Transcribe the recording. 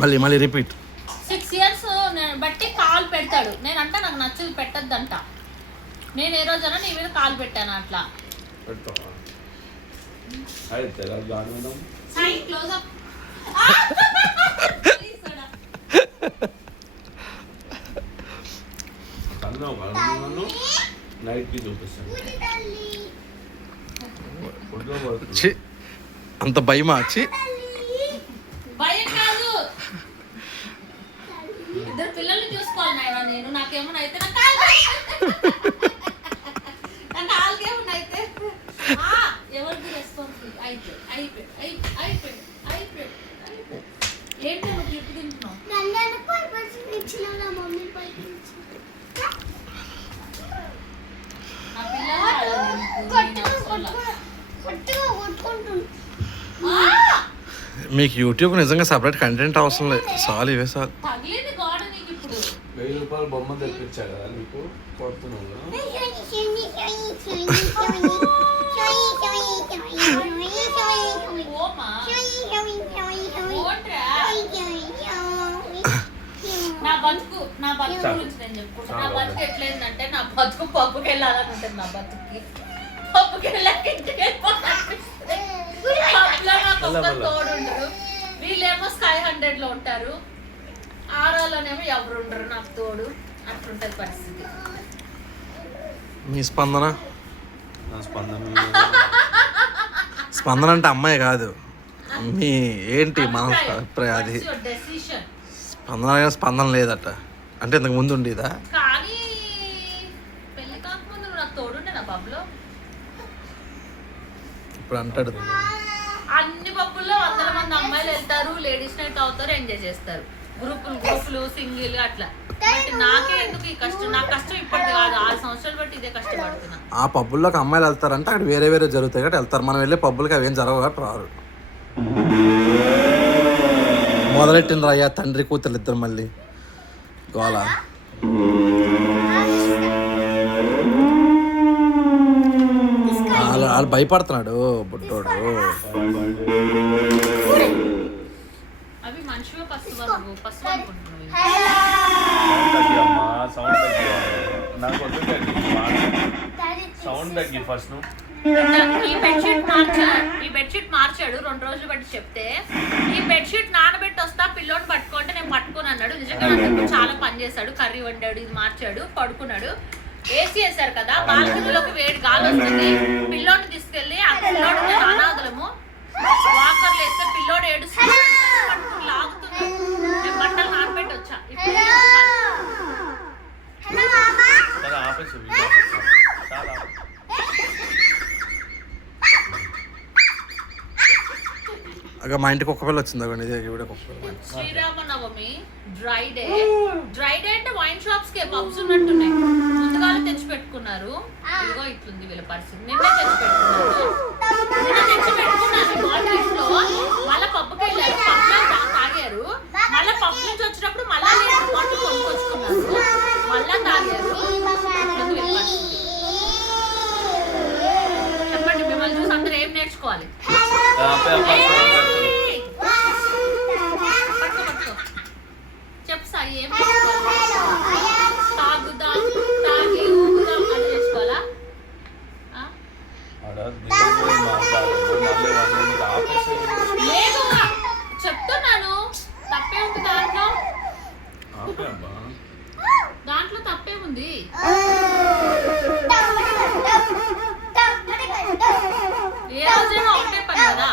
మళ్ళీ మళ్ళీ repeat. 6 years బట్టి కాలు పెడతాడు. నేనంట నాకు నచ్చదు పెట్టద్దంట. నేను ఏ రోజైనా నీ మీద కాలు పెట్టాను అట్లా. అంత భయమా వచ్చి? భయం కాదు, ఇద్దరు పిల్లల్ని చూసుకోవాలి నాయన నేను. నాకేమన్నా అయితే నా కాలుకేమన్నా అయితే ఎవరికి రెస్పాన్సిబిలిటీ? అయిపోయి ఏంటి నువ్వు క్లిప్ తింటున్నావు? మీకు యూట్యూబ్ నిజంగా సపరేట్ కంటెంట్ అవసరం లేదు. చాలు ఇవే చాలు. తగిలింది గోడ నీకు. ఇప్పుడు 1000 రూపాయలు బొమ్మ తెప్పించా కదా నీకు, కొడుతున్నావు. నా బతుకు గురించి నేను చెప్పుకుంటా. నా బతుకు ఎట్లేందంటే నా బతుకు పప్పుకి వెళ్ళాలని ఉంటుంది. నా బతుకుకి పప్పుకి వెళ్ళాక ఇంటికి వెళ్ళిపోతాను. పప్పులో నాకు ఒక్కరు తోడు ఉండరు. వీళ్ళేమో Sky 100లో ఉంటారు. ఆరాలోనేమో ఎవరు ఉండరు నాకు తోడు. అట్లుంటది పరిస్థితి. మీ స్పందన? స్పందన అంటే అమ్మాయి కాదు, మీ ఏంటి మన అభిప్రాయం? అది స్పందన స్పందన లేదట అంటే ఇంతకు ముందు ఉండేదా? కానీ పెళ్లి కాకముందు నాకు తోడుండే నా పబ్లో. ఇప్పుడు అంటాడు అన్ని పబ్బుల్లో 100 మంది అమ్మాయిలు వెళ్తారు, లేడీస్ నైట్ అవుతారు, ఎంజాయ్ చేస్తారు. గ్రూపులు సింగిల్ అట్లా. బట్ నాకే ఎందుకు ఈ కష్టం? నా కష్టం ఇప్పటిది కాదు, 6 సంవత్సరాలు బట్టి ఇదే కష్టపడుతున్నా. ఆ పబ్బుల్లోకి అమ్మాయిలు వెళ్తారంటే అక్కడ వేరే వేరే జరుగుతాయి కాబట్టి వెళ్తారు. మనం వెళ్ళే పబ్బులకి అవేం జరగవు కాబట్టి రారు. మొదలెట్టిన అయ్యా తండ్రి కూతురు ఇద్దరు మళ్ళీ గోళ. వాళ్ళు భయపడుతున్నాడు బుడ్డోడు. అవి మనిషివే పసుపు అనుకుంటున్నావు. ఈ బెడ్షీట్ మార్చాడు 2 రోజులు బట్టి చెప్తే. ఈ బెడ్షీట్ నానబెట్టి వస్తా పిల్లోని పట్టుకుంటే నేను పట్టుకుని అన్నాడు. నిజంగా నాకు చాలా పని చేశాడు. కర్రీ వండాడు, ఇది మార్చాడు, పడుకున్నాడు. ఏసీ వేసారు కదా, బాల్కనీలోకి వేడి గాలి వస్తుంది. పిల్లోని తీసుకెళ్ళి ఆ పిల్లోడు అనాథలము వాకర్లు వేస్తే పిల్లోడు ఏడుస్తుంది, పట్టుకుని లాగుతున్నాడు. నేను బట్టలు నానబెట్టి వచ్చా. మా ఇంటికి ఒక్క పిల్ల వచ్చింది. శ్రీరామనవమి డ్రై డే అంటే వైన్ షాప్స్ కి పబ్స్ ఉన్నట్టున్నాయి. ముందుగానే తెచ్చి పెట్టుకున్నారు. ఇదిగో ఇట్లుంది వీళ్ళ పరిస్థితి. నిన్నే తెచ్చి పెట్టుకున్నారు. మళ్ళీ పప్పుకి వెళ్ళారు, పప్పులో తాగారు. మళ్ళీ పప్పు నుంచి వచ్చినప్పుడు మళ్ళా బాటిల్ కొనుక్కొచ్చుకున్నారు, మళ్ళా తాగారు. చెప్పండి, మిమ్మల్ని చూసి అందరూ ఏం నేర్చుకోవాలి? చెప్పు సాయి, ఏం తాగుదాం, తాగి ఊగుదాం అని నేర్చుకోవాలా? లేదు చెప్తున్నాను, తప్పే ఉంది దాంట్లో. దాంట్లో తప్పేముంది? ఏ రోజైనా ఒకటే పని కదా.